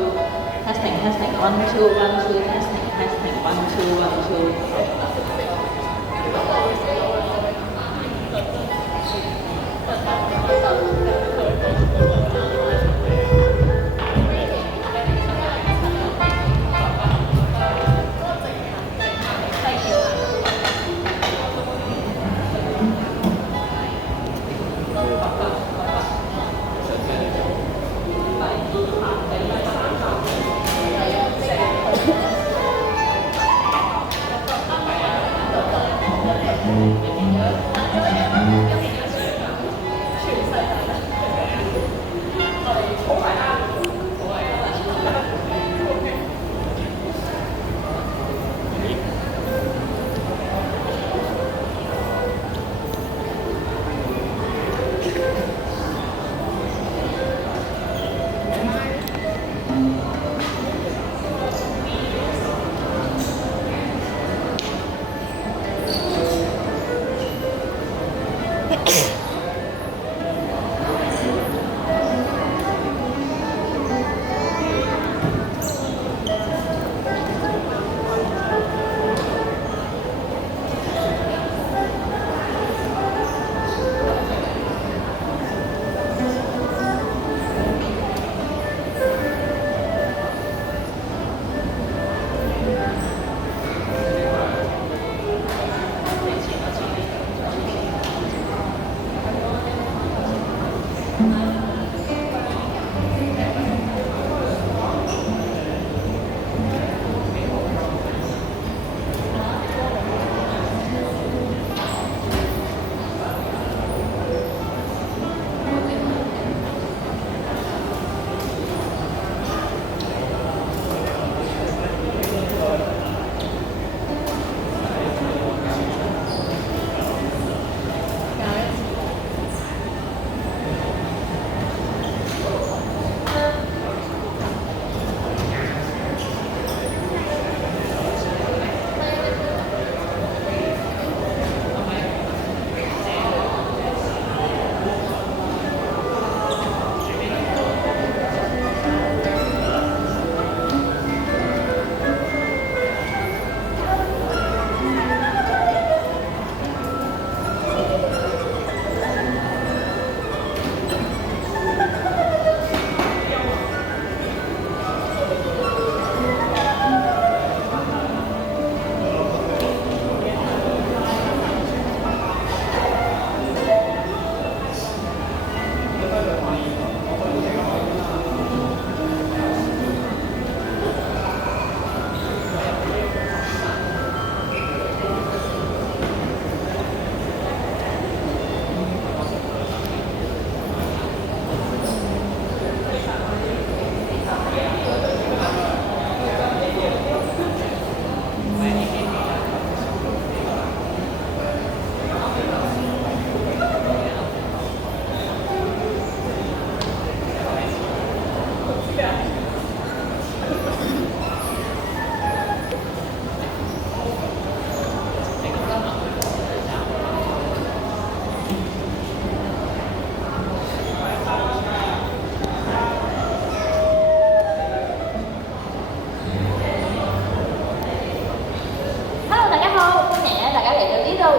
two testing 1 2 1 2 testing 1 2 1 2。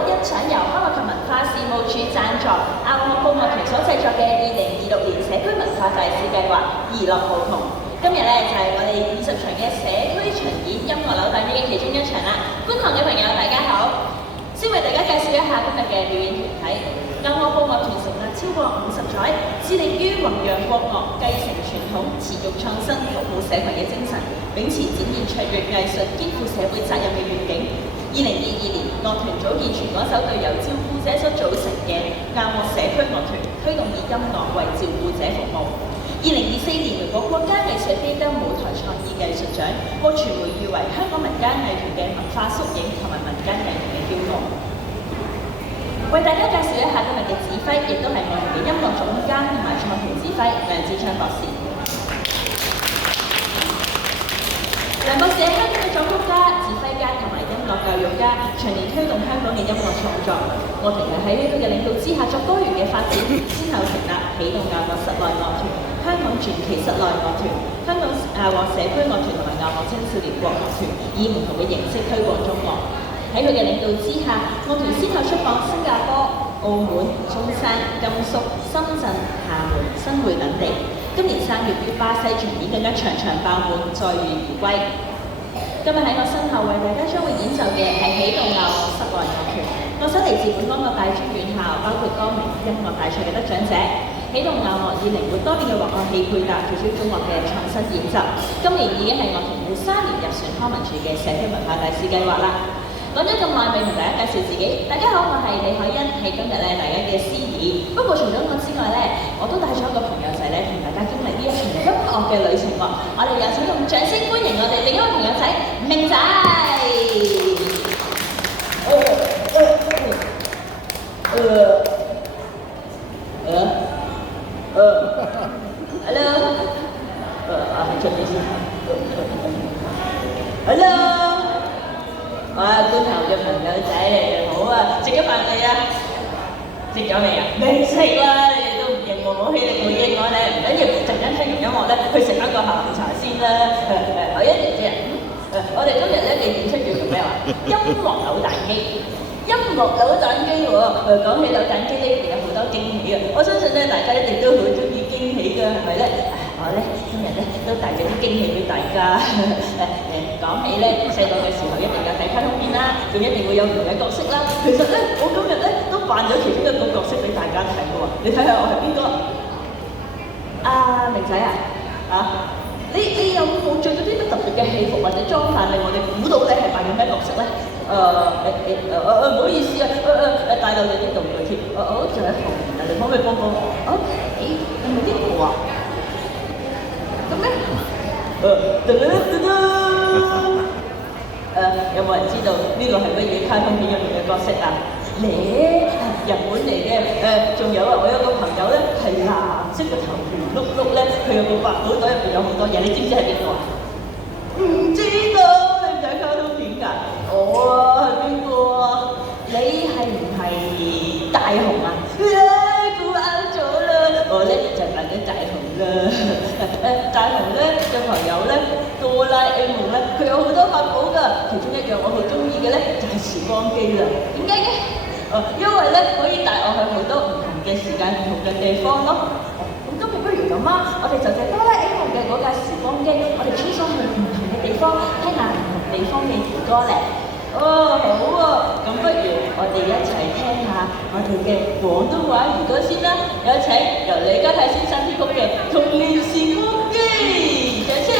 欣賞由康樂及文化事務署贊助亞樂報樂團所製作嘅2026年社區文化大使計劃兒樂號筒。今日咧就係我哋20場嘅社區巡演音樂扭蛋機嘅其中一場啦。觀塘嘅朋友大家好，先為大家介紹一下今日嘅表演團體。亞樂報樂團成立超過50載，致力於弘揚國樂，繼承傳統，持續創新，服務社群嘅精神，秉持展現卓越藝術、肩負社會責任嘅願景。2022年，樂團組建全港首隊由照顧者所組成嘅亞樂社區樂團，推動以音樂為照顧者服務。2024年榮獲國家藝術基金舞台創意藝術獎，獲傳媒譽為香港民間藝團嘅文化縮影同埋民間藝團嘅驕傲。為大家介紹一下今日嘅指揮，亦都係我哋嘅音樂總監同埋創團指揮梁志昌博士。梁博士係香港嘅作曲家、指揮家同埋音樂教育家，長年推動香港嘅音樂創作。樂團係喺呢度嘅領導之下作多元嘅發展，先後成立啟動亞樂室內樂團、香港傳奇室內樂團、香港亞樂社區樂團同埋亞樂青少年國樂團，以唔同嘅形式推廣中樂。喺佢嘅領導之下，樂團先後出訪新加坡、澳門、中山、甘肅、深圳、廈門、新會等地。今年3月於巴西巡演更加場場爆滿，載譽而歸。今日喺我身後為大家將會演奏嘅係喜動亞樂室內樂團，樂手嚟自本港各大專院校，包括多名音樂大賽嘅得獎者。喜動亞樂以靈活多變嘅樂器配搭，做出中樂嘅創新演奏。今年已經係樂團第3年入選康文署嘅社區文化大使計劃啦。講咗咁耐，未同大家介紹自己。大家好，我係李海欣，係今日咧大家嘅司儀。不過除咗我之外咧，我都帶咗一個朋友仔咧，同大家經歷呢一場音樂嘅旅程喎。我哋有請用掌聲歡迎我哋另一位朋友仔明仔。Hello。哇！觀頭嘅朋友仔你哋好啊！食咗飯未啊？食咗未啊？未食啦！你哋都唔認我，冇氣力回應我咧，唔緊要，陣間聽完音樂咧，去食翻個下午茶先啦。我一姐姐，我哋今日咧嘅演出叫做咩話？音樂扭蛋機，音樂扭蛋機喎。講起扭蛋機咧，一定有好多驚喜嘅。我相信咧，大家一定都好中意驚喜㗎，係咪咧？我咧今日咧都帶咗啲驚喜俾大家。講起咧，細個嘅時候一定有睇卡通片啦，仲一定會有唔同嘅角色啦。其實咧，我今日咧都扮咗其中一個角色俾大家睇嘅喎。你睇下我係邊個？明仔啊，你有冇着咗啲咩特別嘅戲服或者裝扮令我哋估到你係扮緊咩角色咧？唔好意思啊，帶漏咗啲道具添。我仲喺後面啊，你可唔可以幫幫我？OK，係咪呢個啊？咁咩？有冇人知道呢個係乜嘢卡通片入面嘅角色啊？咧日本嚟嘅，仲有啊！我有個朋友咧係藍色嘅頭圓碌碌咧，佢有個百寶袋入邊有好多嘢，你知唔知係邊個啊？唔知道，你唔睇卡通片㗎？我啊係邊個啊？你係唔係大雄啊？估啱咗啦！我咧就扮緊大雄啦。大雄咧嘅朋友咧，哆啦 A 夢咧，佢有好多法寶㗎。其中一樣我好中意嘅咧，就係時光機啦。點解嘅？因為咧可以帶我去好多唔同嘅時間、唔同嘅地方咯。咁今日不如咁啊，我哋就借哆啦 A 夢嘅嗰架時光機，我哋穿梭去唔同嘅地方，聽下唔同地方嘅兒歌咧。好啊，咁不如我哋一齊聽下我哋嘅廣東話兒歌先啦。有請由李家泰先生編曲嘅《童年時光機》，掌聲。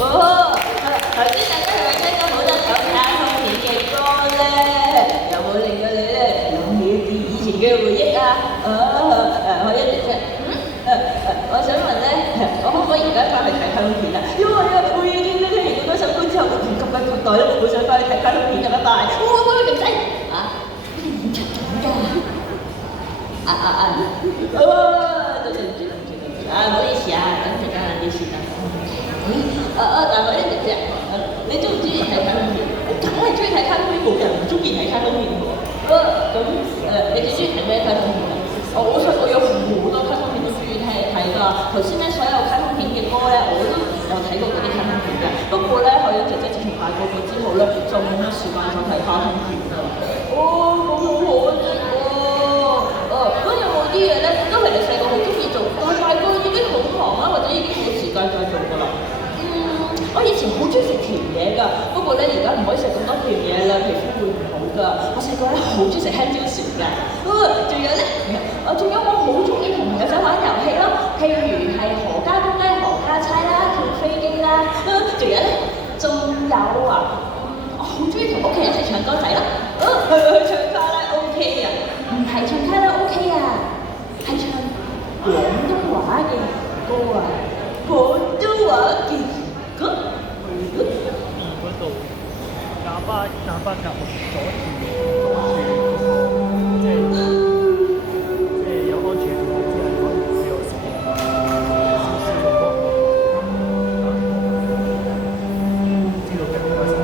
哦，頭先大家係咪聽到好多首卡通片嘅歌咧？有冇令到你咧諗起一啲以前嘅回憶啊？我一直啫。我想問咧，我可唔可以而家翻去睇卡通片啊？因為我已經咧聽完嗰首歌之後，我唔急不及待咧，好想翻去睇卡通片㗎啦，拜！我明仔啊，你演出緊㗎？對唔住，唔好意思啊，等陣間啲事啦。但係一直啫，你中唔中意睇卡通片？我梗係中意睇卡通片，冇人唔中意睇卡通片喎。你最中意睇咩卡通片啊？我細個有好多卡通片都中意睇㗎。頭先咧所有卡通片嘅歌咧，我都有睇過嗰啲卡通片㗎。不過咧，海欣姐姐自從大個咗之後咧，就冇乜時間再睇卡通片啦。咁好可惜喎。咁有冇啲嘢咧，都係你細個好中意做，但係大個已經好忙啦，或者已經冇時間再做㗎啦？我以前好中意食甜嘢㗎，不過咧而家唔可以食咁多甜嘢啦，皮膚會唔好㗎。我細個咧好中意食香蕉船㗎，仲有咧，仲有我好中意同朋友仔玩遊戲咯，譬如係何家公咧、何家猜啦、跳飛機啦，仲有咧，仲有我好中意同屋企人一齊唱歌仔咯，唱卡拉 OK 啊，唔係唱卡拉 OK 啊，係唱廣東話嘅歌啊，廣東話嘅。嗰度喇叭夾咗條，即係有安全條之後可以俾我食少少嘅波，知道嘅唔該晒。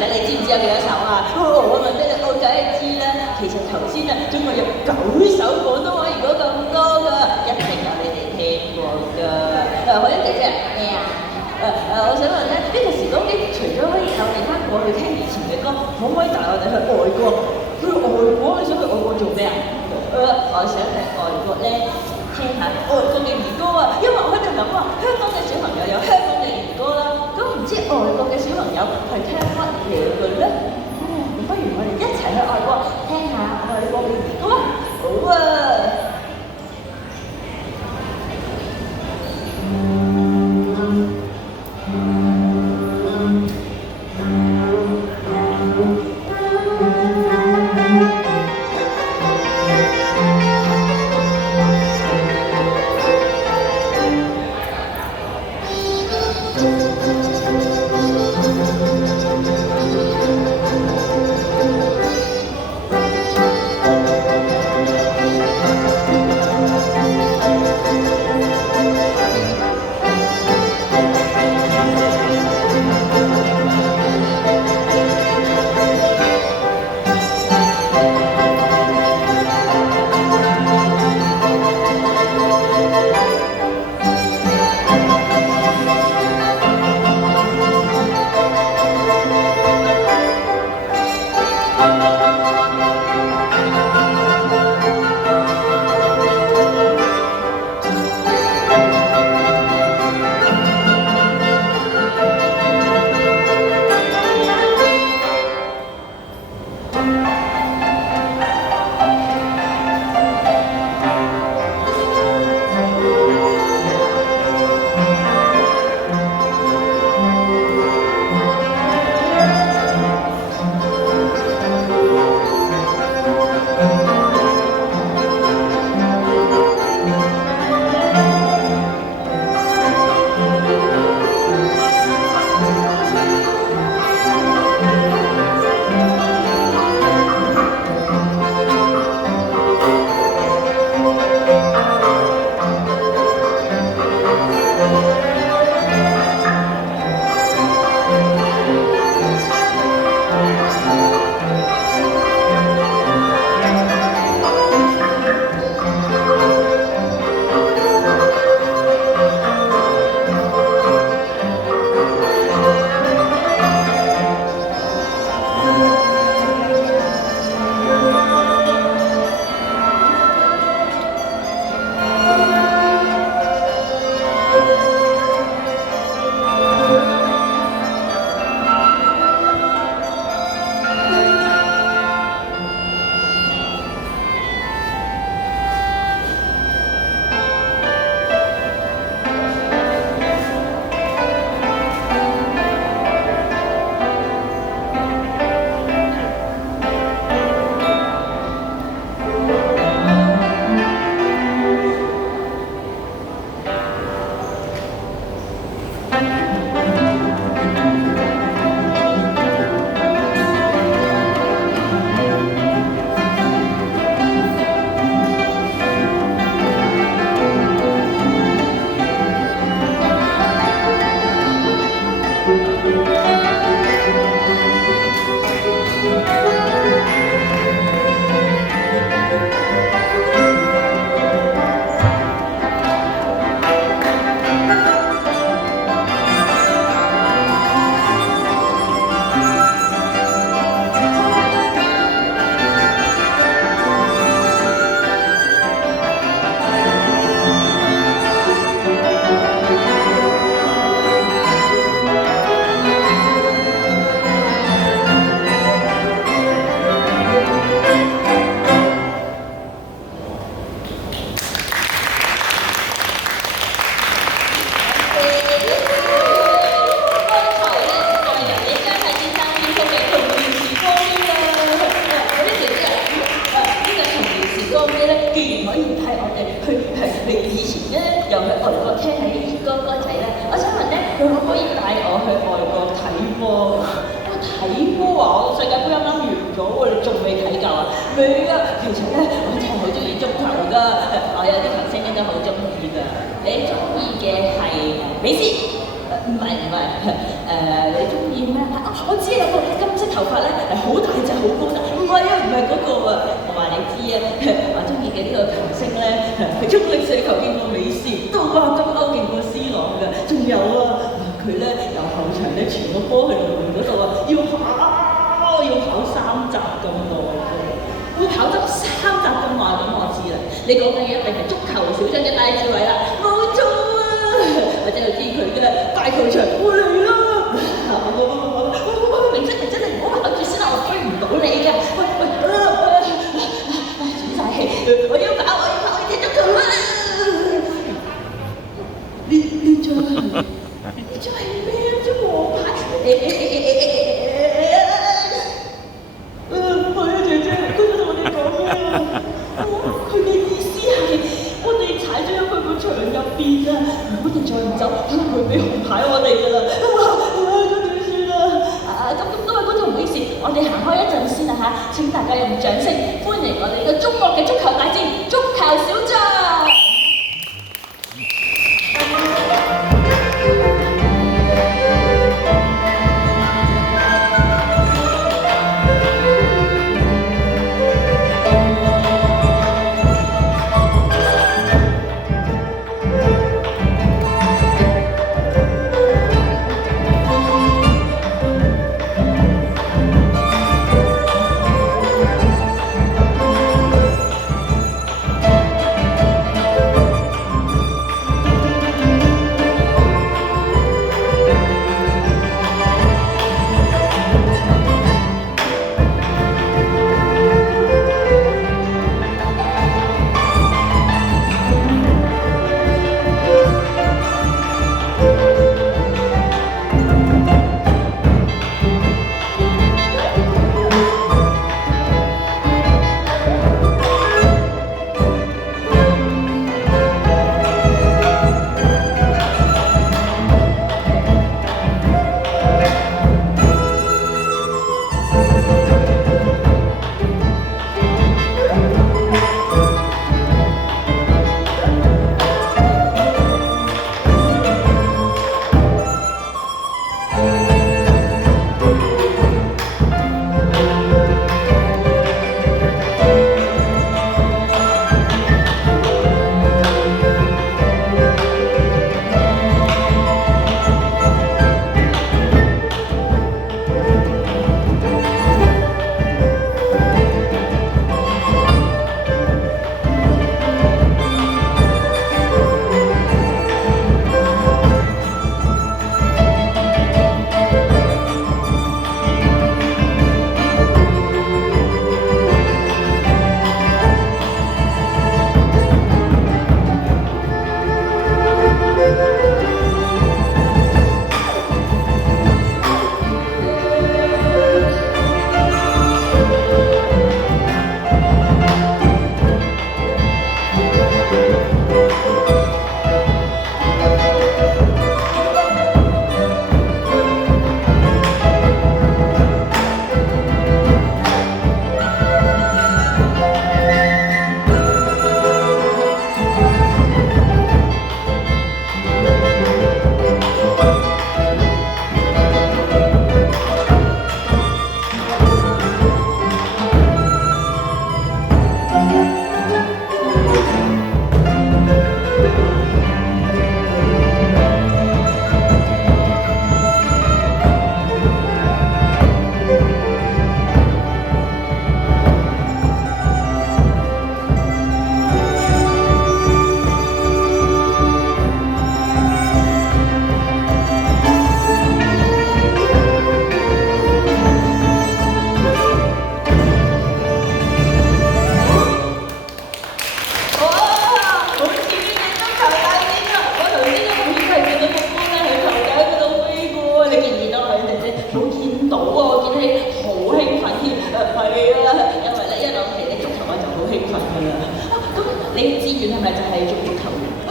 仔，你知唔知有幾多首啊？我問得你，我梗係知啦。其實頭先啊，中國有9首廣東話兒歌咁多㗎，一定有你哋聽過㗎。海欣姐姐咩啊？我想問咧，呢個時光機除咗可以帶我哋翻過去聽以前嘅歌，可唔可以帶我哋去外國？去外國，你想去外國做咩啊？我想去外國咧聽下外國嘅兒歌啊，因為我喺度諗話，香港嘅小朋友有香港嘅兒歌啦，咁唔知外國嘅小朋友係聽乜嘢嘅咧？不如我哋一齊去外國聽下外國嘅兒歌啊！好啊！你中意咩？我知有個金頭髮咧係好大隻好高大，唔係啊，唔係嗰個啊，我話你知啊，我中意嘅呢個球星咧，佢衝力射球勁過美斯，都話金歐勁過 C 朗㗎，仲有啊，佢咧由後場咧傳個波去龍門嗰度啊，要跑3集咁耐㗎，會跑得3集咁耐咁我知啦，你講緊嘅一定係足球小將嘅戴志偉啦，冇錯啊，或者係知佢嘅大球場過嚟啦。明真係唔好咬住先啦，我追唔到你㗎。喘晒氣，我要跑，我踢足球啦！呢張係咩啊？張黃牌？唔係啊，姐姐，佢同我哋講咩啊？佢嘅意思係我哋踩咗入去個場入邊啊！如果我哋再唔走，佢會俾紅牌我哋㗎啦。咁多位觀眾唔好意思，我哋行開一陣先啦嚇！請大家用掌聲歡迎我哋嘅中國嘅足球大戰——足球小將。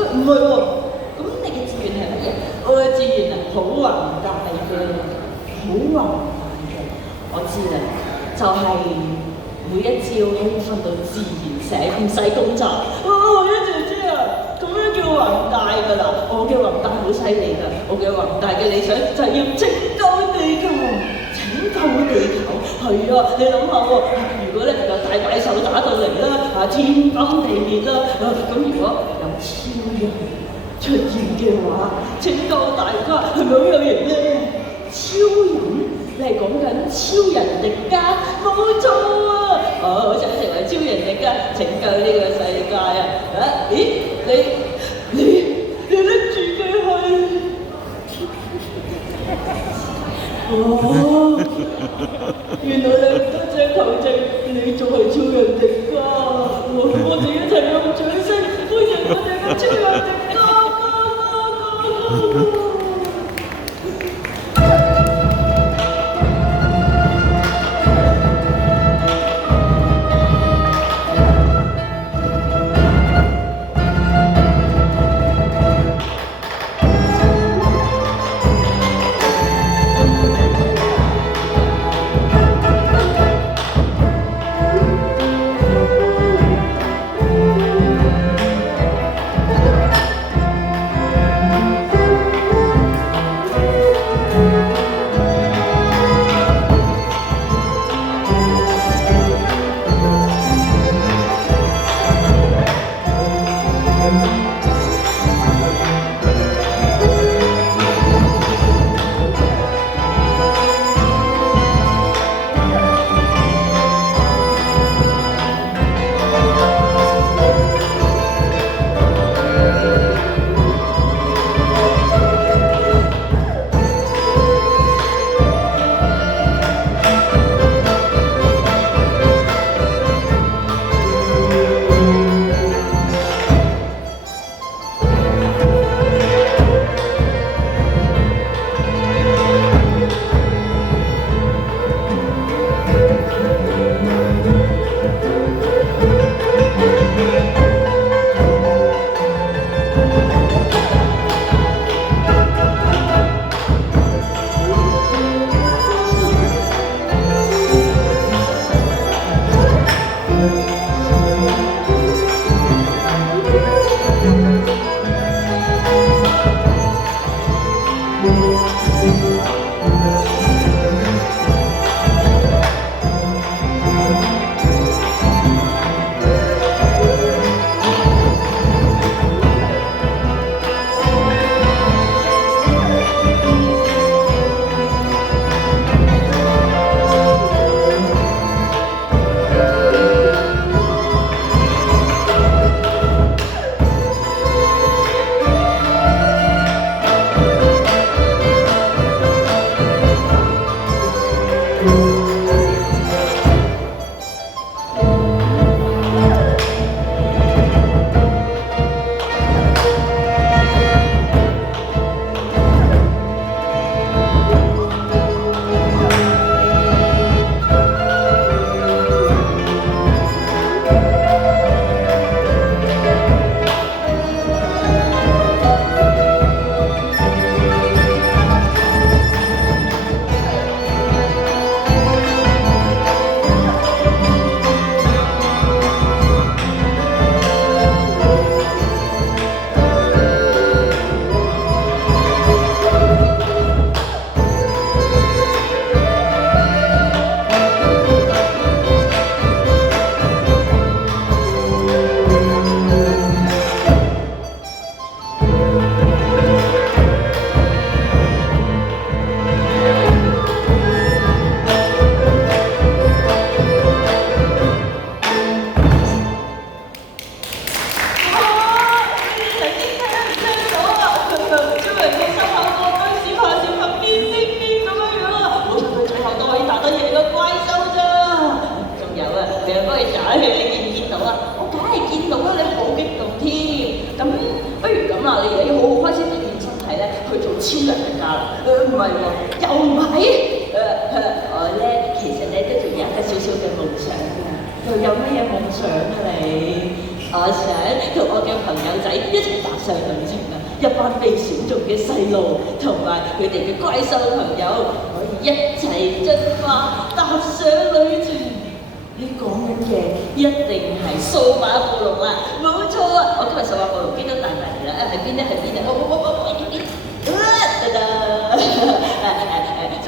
係喎，咁你嘅志願係乜嘢？我嘅志願啊，好宏大嘅，好宏大嘅。我知啦，就係、每一朝興奮到自然醒，唔使工作。我姐姐啊，咁樣叫宏大㗎啦！我嘅宏大好犀利㗎，我嘅宏大嘅理想就係要拯救地球，拯救地球。係啊，你諗下喎，如果咧有大怪獸打到嚟啦，天崩地裂啦，咁如果有超人出現嘅話，拯救大家係咪好有型咧？超人？你係講緊超人迪迦？冇錯啊！我想成為超人迪迦，拯救呢個世界啊！咦，你拎住嘅係？哦，原來你多謝求證，你仲係超人迪迦。我哋一齊用掌聲歡迎我哋嘅超人迪迦！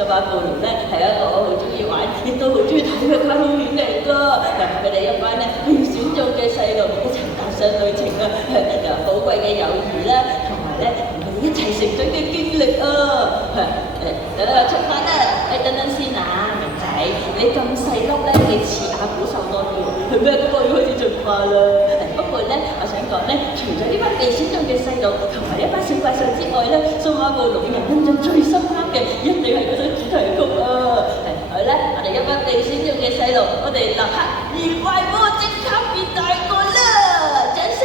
數碼暴龍咧係一個我好中意玩，亦都好中意睇嘅卡通片嚟㗎。佢哋一班咧好小眾嘅細路一齊踏上旅程啊，有寶貴嘅友誼啦，同埋咧同佢哋一齊成長嘅經歷啊。出發啦！等等先啊，明仔，你咁細粒咧，你似阿古獸多啲喎，係咩？咁我要開始進化啦。不過咧，我想講咧，除咗呢班被選中嘅細路同埋一班小怪獸之外咧，數碼暴龍人印象最深刻嘅一定係嗰首主題曲啊！係咧，我哋一班被選中嘅細路，我哋立刻愉快波即刻變大個啦！掌聲！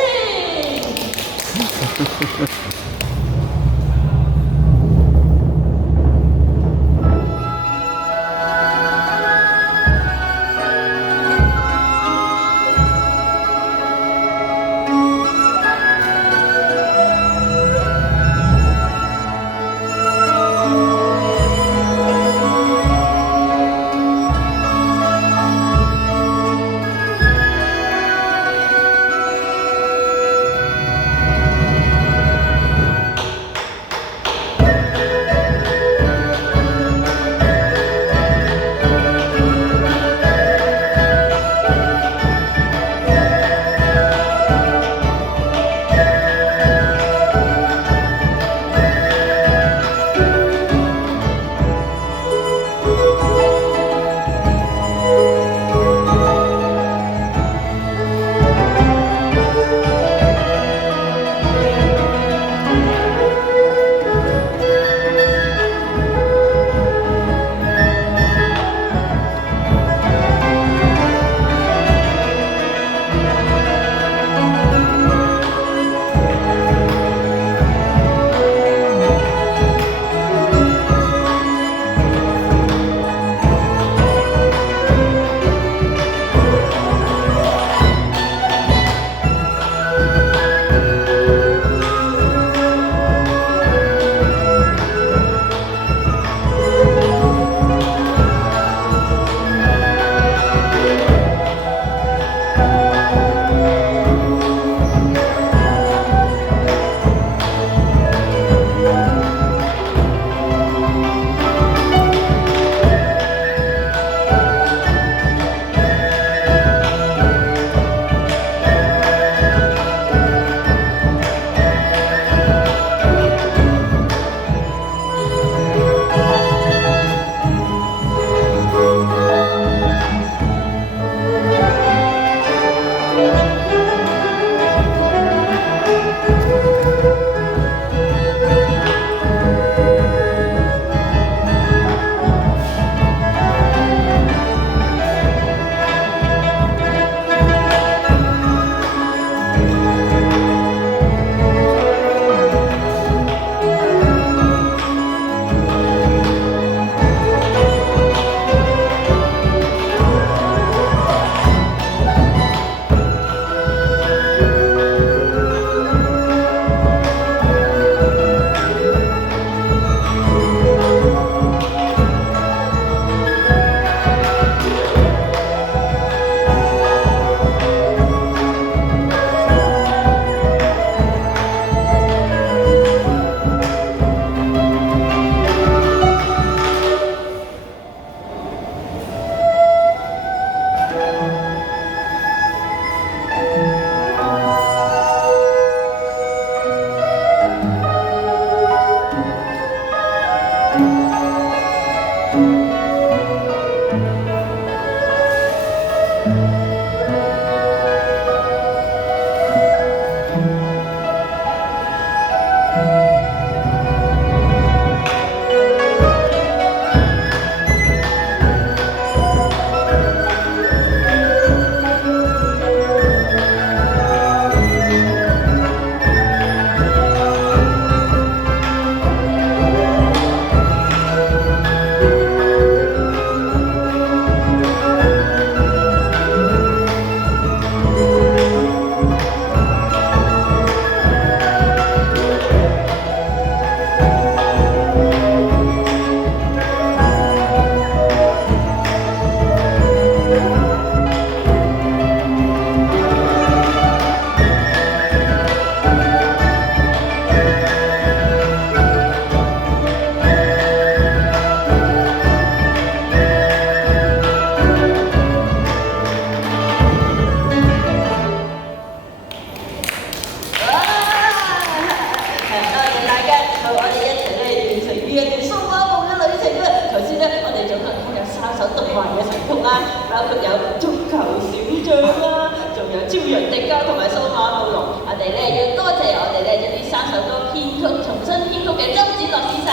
動漫嘅神曲啦，包括有足球小將啦，仲有超人迪迦同埋數碼暴龍。我哋咧要多謝我哋咧將呢3首歌編曲重新編曲嘅周梓樂先生。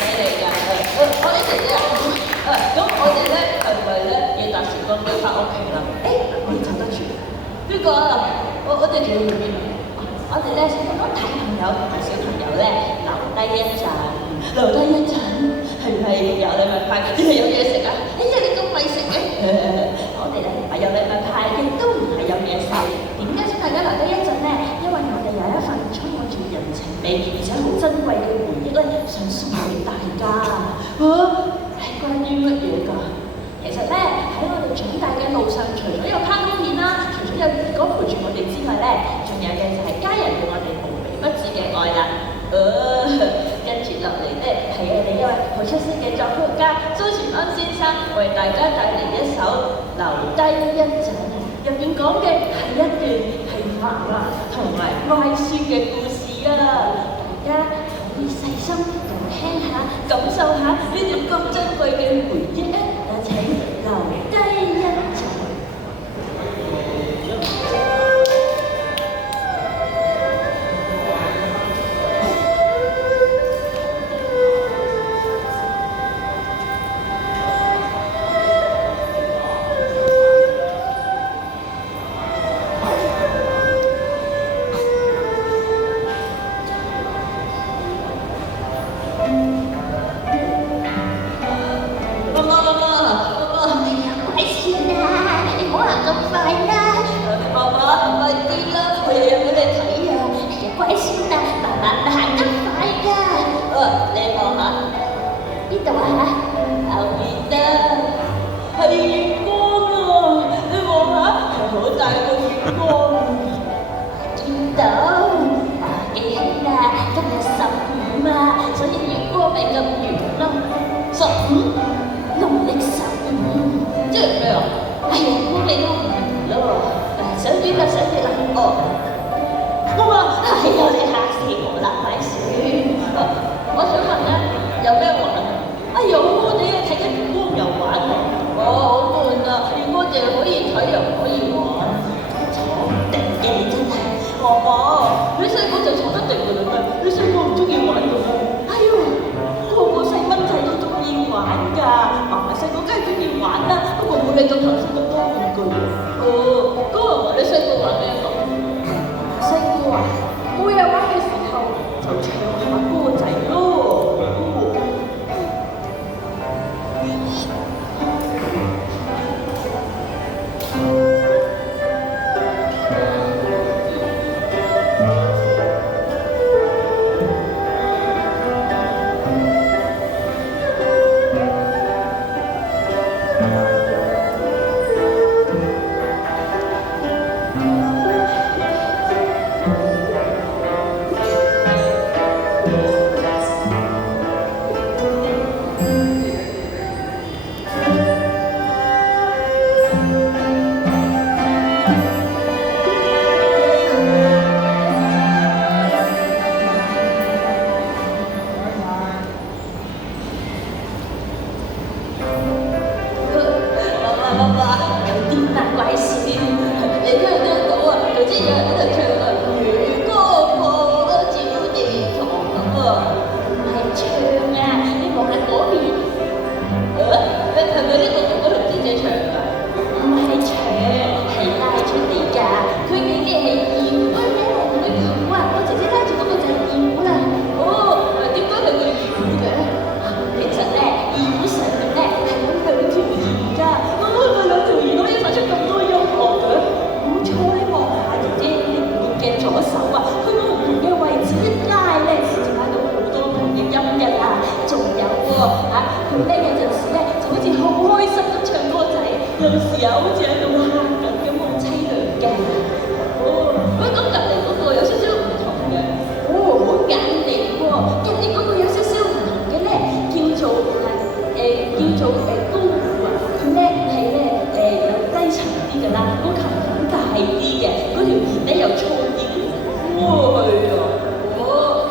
犀利㗎！我哋姐姐咁我哋咧係咪咧要搭時光機翻屋企啦？我哋走得住。邊個啊？我哋企喺邊啊？我哋咧想講大朋友同埋小朋友咧留低一陣，係咪有禮物派？點解有嘢食啊？你咁貴食嘅？我哋咧唔係有禮物派，亦都唔係有嘢食。點解想大家留低一陣咧？因為我哋有一份充滿住人情味而且好珍貴嘅回憶咧，想送俾大家。係關於乜嘢㗎？其實咧喺我哋長大嘅路上，除咗有卡通片啦，除咗有兒歌陪住我哋之外咧，仲有嘅就係家人對我哋無微不至嘅愛啦。跟住落嚟咧係我哋一位好出色嘅作曲家蘇全安先生為大家帶嚟一首留低一陣，入邊講嘅係一段係媽媽同埋乖孫嘅故事啊！大家可以細心咁聽下，感受下呢段咁珍貴嘅回憶啊！有請留低一陣。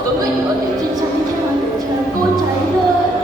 咁不如我哋專心啲聽我哋唱歌仔啦。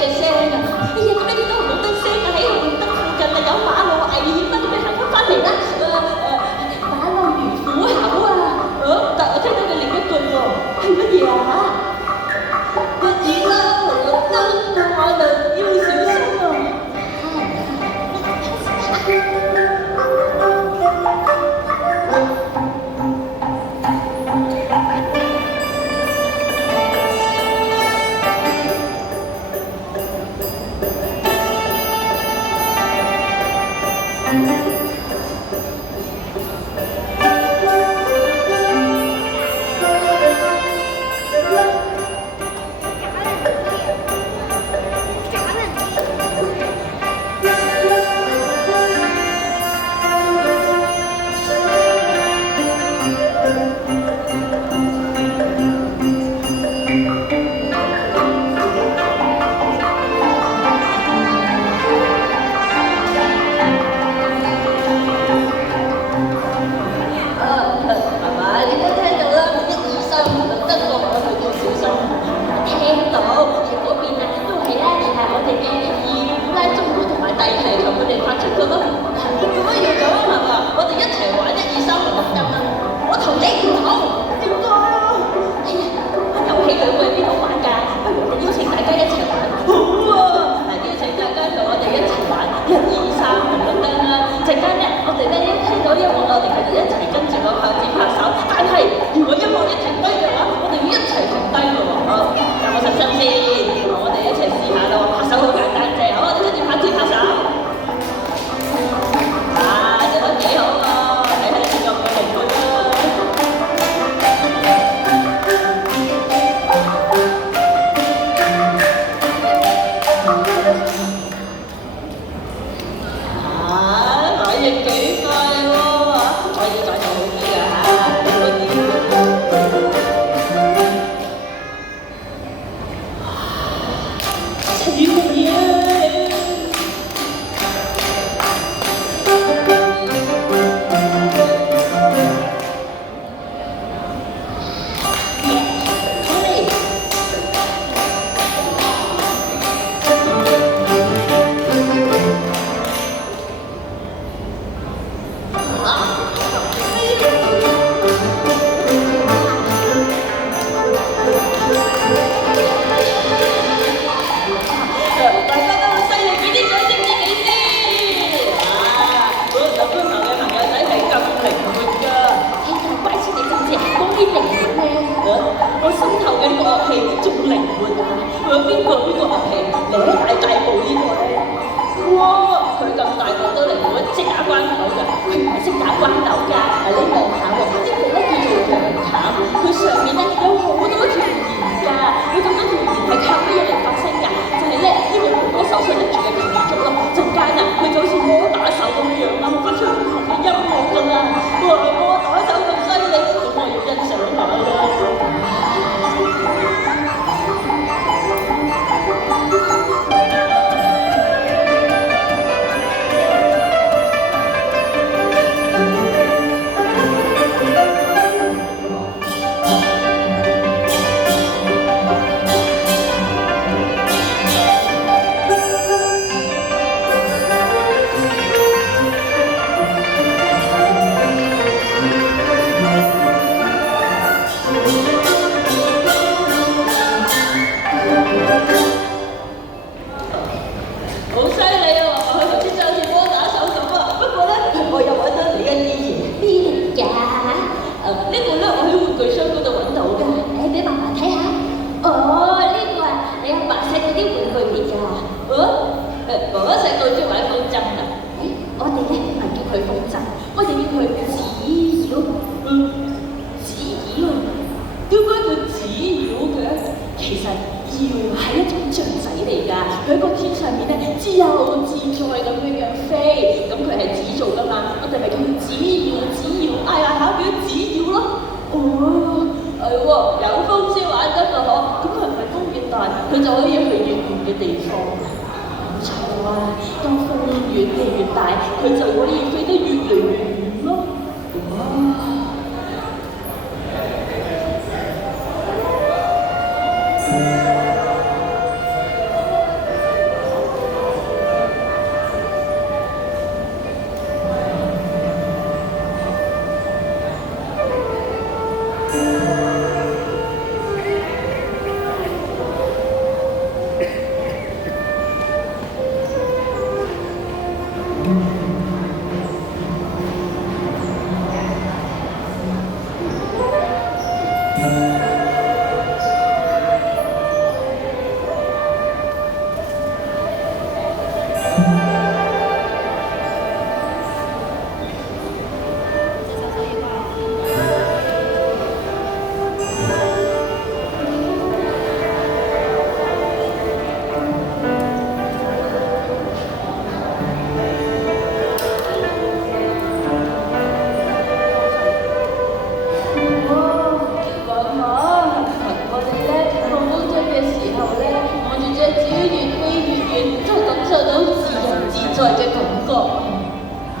嘅聲啊！哎呀，咁你見到紅綠燈聲啊，喺紅綠燈附近啊，有馬路危險啊，咁你行翻嚟啦！馬路如虎口啊！但我聽到嘅另一句喎，係乜嘢啊？一二三，紅綠燈過馬路要小心啊！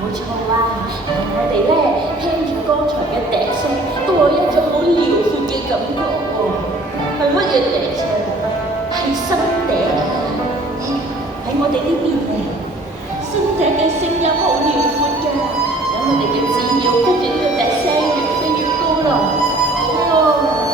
冇錯啦，我哋咧聽住剛才嘅笛聲，都有一種好遼闊嘅感覺喎。係乜嘢笛聲？係笙笛啊！喺我哋呢邊咧，笙笛嘅聲音好遼闊㗎，等我哋嘅子要跟住呢個笛聲越飛越高啦。好喎！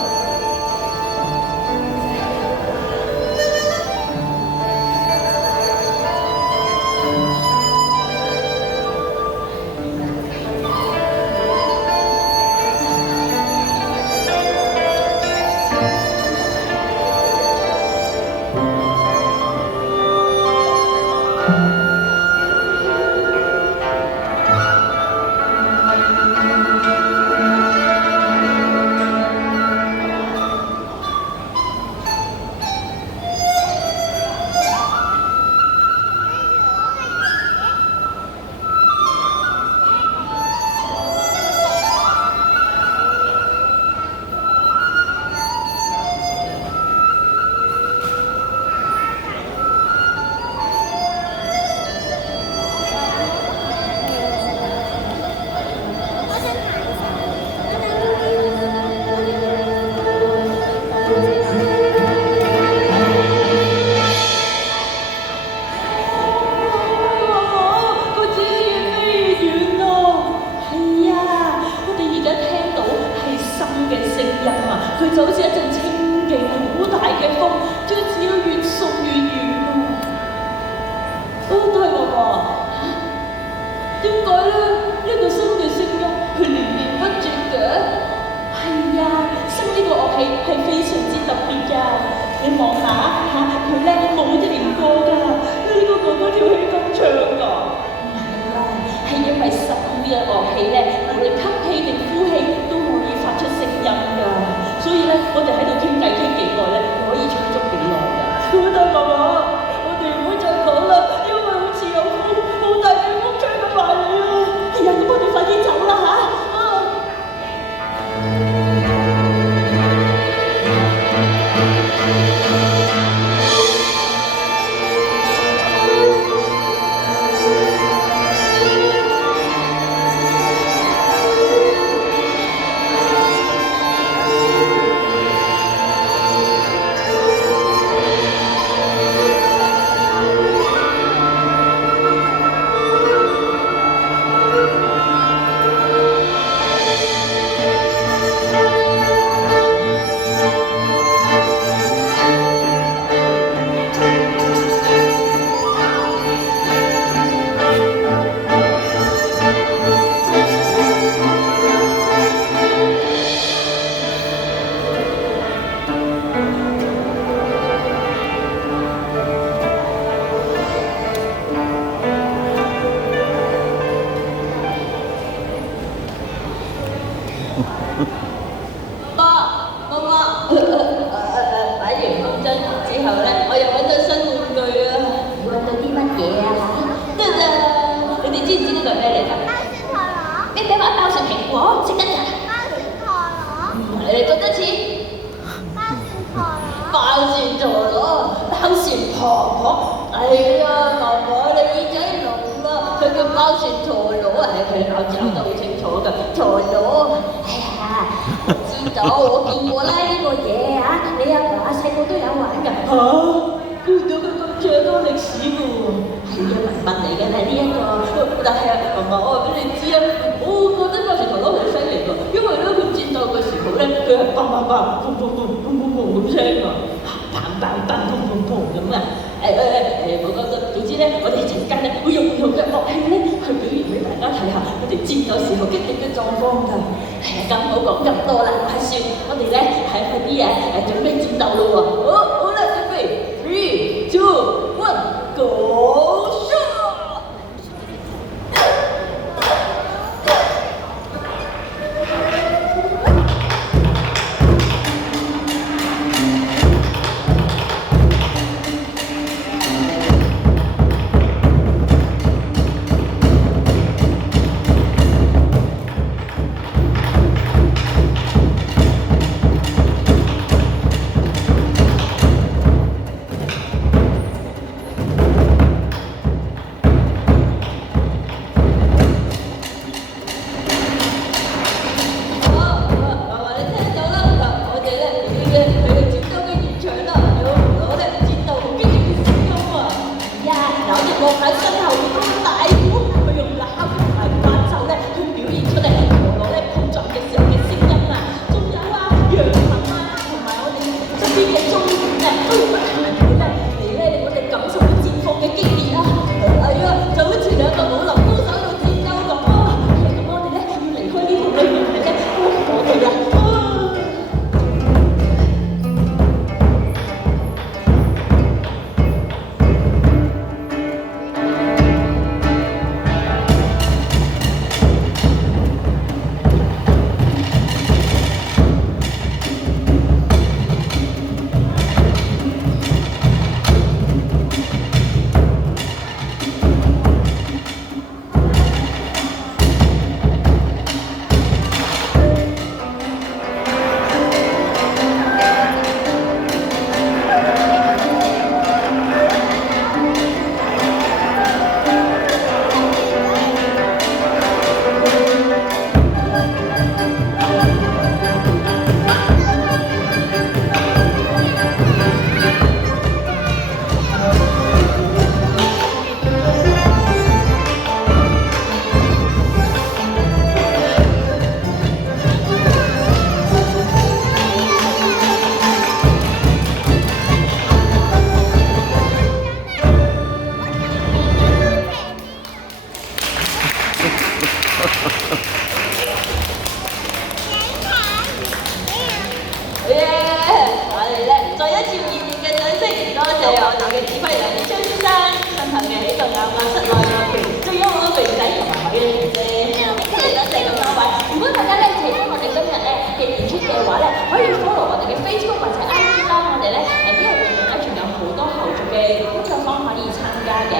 嘅。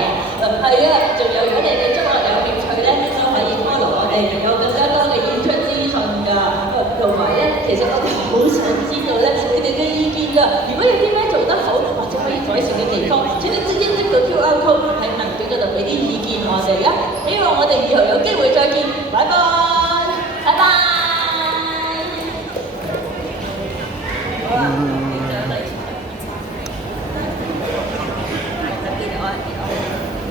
係啊，仲有如果你對中樂有興趣咧，都可以 follow 我哋，有更加多嘅演出資訊㗎。同埋咧，其實我哋好想知道咧你哋嘅意見㗎。如果有啲咩做得好或者可以改善嘅地方，請你直接即到 QR code 喺文件嗰度俾啲意見我哋啊！希望我哋以後有機會再見，拜拜。